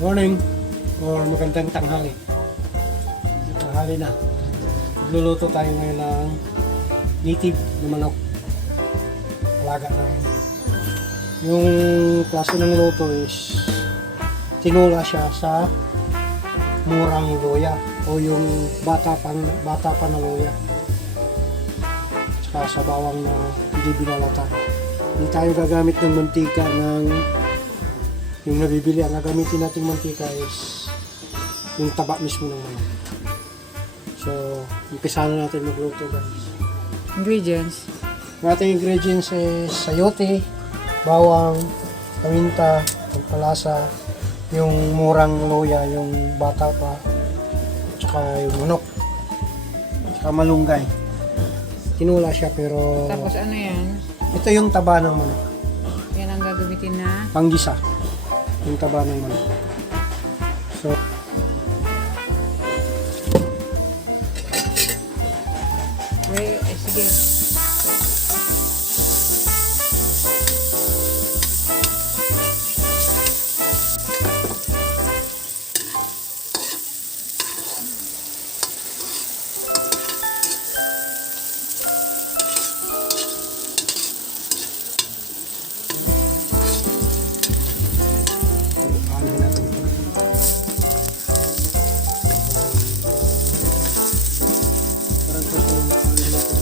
Morning or magandang tanghali. Tanghali na. Magluluto tayo ngayon ng native na manok. Alaga namin. Yung klase ng luto is tinula siya sa murang luya o yung bata pa na luya. Saka sa bawang na hindi binalatan. Hindi tayo gagamit ng mantika ng yung nabibili. Ang gagamitin nating mantika is yung taba mismo ng manok. So, umpisa na natin magluto, guys. Ingredients. Ang ating ingredients is sayote, bawang, paminta, pampalasa, yung murang luya, yung bata pa, tsaka yung manok, tsaka malunggay. Tinula siya pero Tapos ano yan? ito yung taba ng manok, Yan ang gagamitin na. panggisa, yung taba ng manok. So, Sige. ano natin ito. Parang ito yung ano natin ito.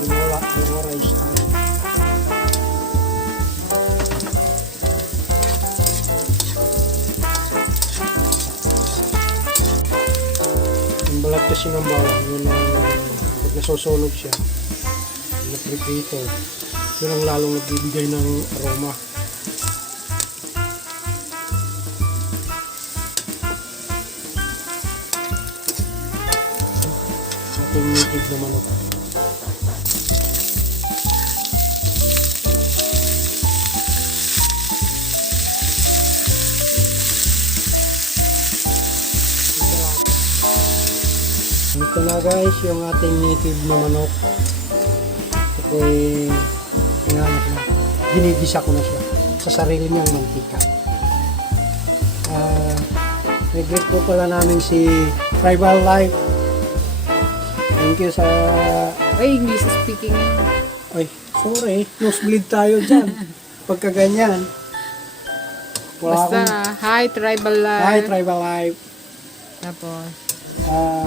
Tinula is tayo. Yung balat kasi ng bawang, yun ang pag nasusunog siya, naprito, yun ang lalong nagbibigay ng aroma. Ating native na manok. Dito na guys yung ating native na manok. Ito po ginigisa ko na siya sa sarili niyang mantika. Nag-greet po pala namin si Tribal Life. Thank you sa... Ay, English speaking. Ay, sorry. Nosebleed tayo dyan. Pagka ganyan. Basta, hi, Tribal Life. Hi, Tribal Life. Tapos,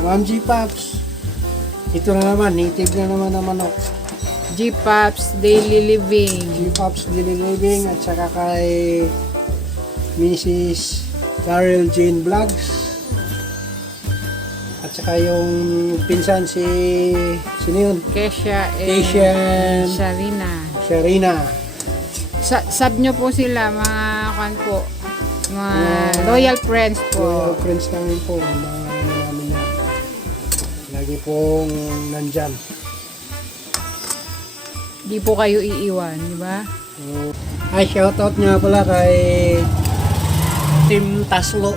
Ma'am G Pops. Ito na naman, native na naman na manok. G-Pops Daily Living. G Pops Daily Living at saka kay Mrs. Daryl Jane Vlogs. At saka yung pinsan sino yun? Kesha Kesha and Sharina. Sub nyo po sila, mga kan po. Mga loyal friends Royal po. friends namin po. Mga ano namin yan. Lagi pong nandyan. Di po kayo iiwan, di ba? Ay, shoutout nga pala kay Team Taslo.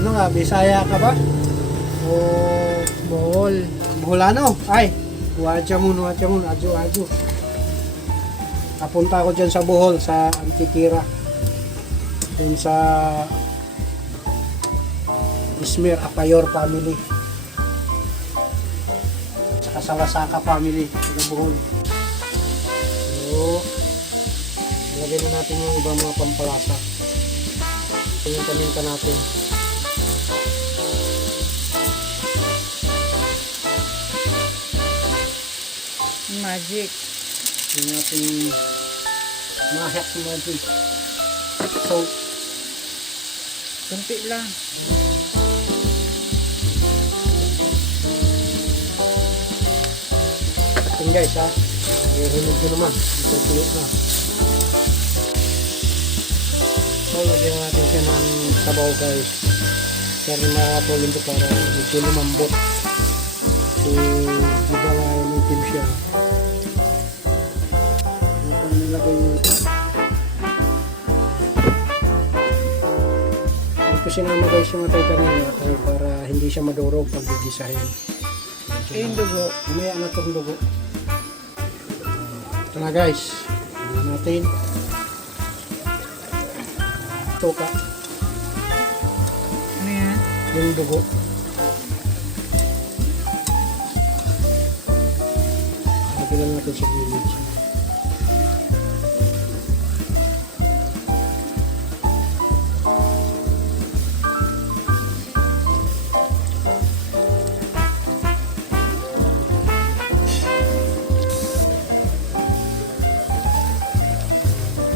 Ano nga, Bisaya ka ba? O Bohol. Buholano? Ay, wajamun, adyo. Napunta ako dyan sa Bohol, sa Antikira. Dun sa Ismir Apayor family. Saka sa Lasaka family, sa Bohol. So, ilagay na natin yung ibang mga pampalasa. Ito yung paminta natin. Magic. Yung ating mahak natin. So, Kunti lang. ating guys ha. Narinig ko naman. Ito tuyo na. So, lagyan natin siya ng sabaw guys. Kaya makatulong ito para medyo lumambot. So, diba na yung itim siya. Ito nilagay ko sinama guys yung atay kanina ay para hindi siya madurog pag gigisahin. Eh, yung dugo. Umaya na itong dugo. Ito na guys. Tingnan natin. Ito ka. Ano yan? Yung dugo. Lagyan lang natin sa gilid.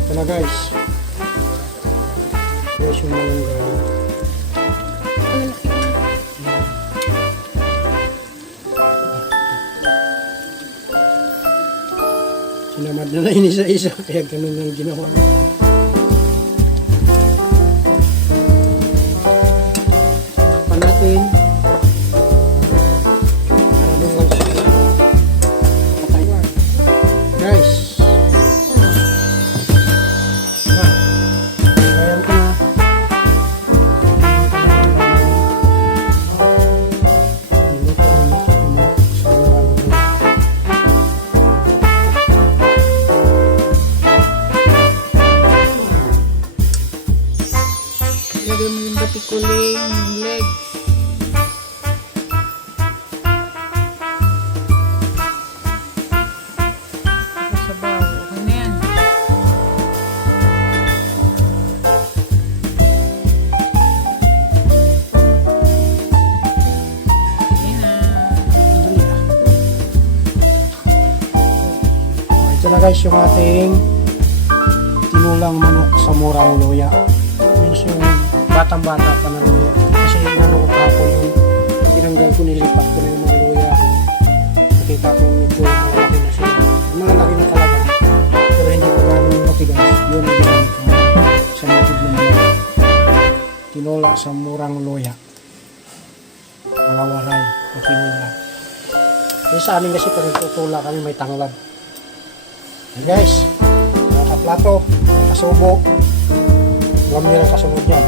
Ito na guys. Guys, yung malunggay. Sinamad na lang isa-isa, kaya ganun lang ginawa. Takpan natin. Para doon lang siya. Patay. Guys. Na. Ayan ko na. Lagyan mo yung batikuling, yung legs. Tapos sabaw. Okay na yan. Okay na. Dali ah. Ito na guys yung ating tinulang manok sa murang luya. Means yung batang-bata pa na luya. Kasi yung ano ko kahapon yung tinanggal ko, nilipat ko na yung mga luya. Nakita ko medyo malaki na sila. Malaki na talaga. Pero hindi ko gano'ng matigas. Yun ang ginamit ko. Sa native na manok. Tinula sa murang luya. Walawalay o tinula. Kasi sa amin kasi pag nagtutula kami may tanglad. Okay guys, mga kaplato, kasubo, huwag nyo lang kasunod yan.